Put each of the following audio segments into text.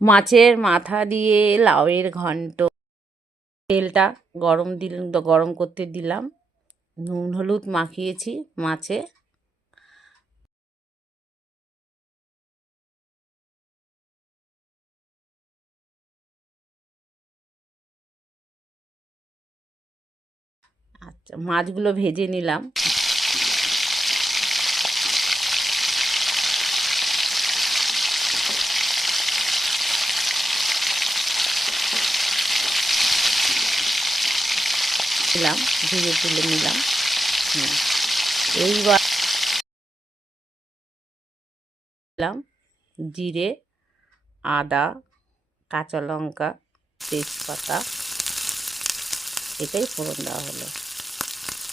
মাছের মাথা দিয়ে লাউয়ের ঘন্ট। তেলটা গরম করতে দিলাম, নুন হলুদ মাখিয়েছি মাছে। আচ্ছা, মাছগুলো ভেজে নিলাম। ভেজে তুলে নিলাম। এইবার দিলাম জিরে, আদা, কাঁচা লঙ্কা, তেজপাতা, এটাই ফোড়ন দেওয়া হলো।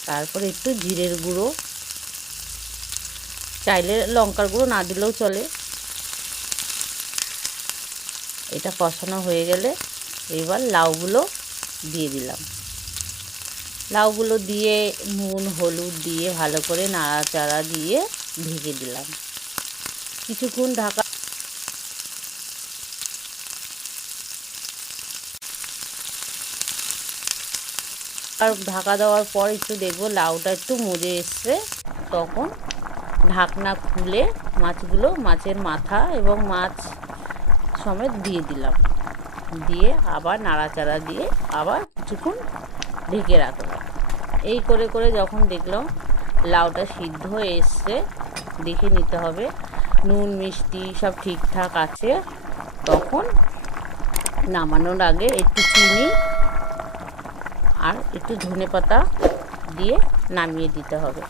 তারপরে একটু জিরের গুঁড়ো, চাইলে লঙ্কার গুঁড়ো না দিলেও চলে। এটা কষানো হয়ে গেলে এবার লাউগুলো দিয়ে দিলাম। লাউগুলো দিয়ে নুন হলুদ দিয়ে ভালো করে নাড়াচাড়া দিয়ে ঢেকে দিলাম। কিছুক্ষণ ঢাকা দেওয়ার পর একটু দেখবো লাউটা একটু মজে এসছে, তখন ঢাকনা খুলে মাছের মাথা এবং মাছ সমেত দিয়ে দিলাম। দিয়ে আবার নাড়াচাড়া দিয়ে আবার কিছুক্ষণ ঢেকে রাখলাম। এই করে করে যখন দেখলাম লাউটা সিদ্ধ হয়ে এসছে, দেখে নিতে হবে নুন মিষ্টি সব ঠিকঠাক আছে, তখন নামানোর আগে একটু চিনি আর একটু ধনেপাতা দিয়ে নামিয়ে দিতে হবে।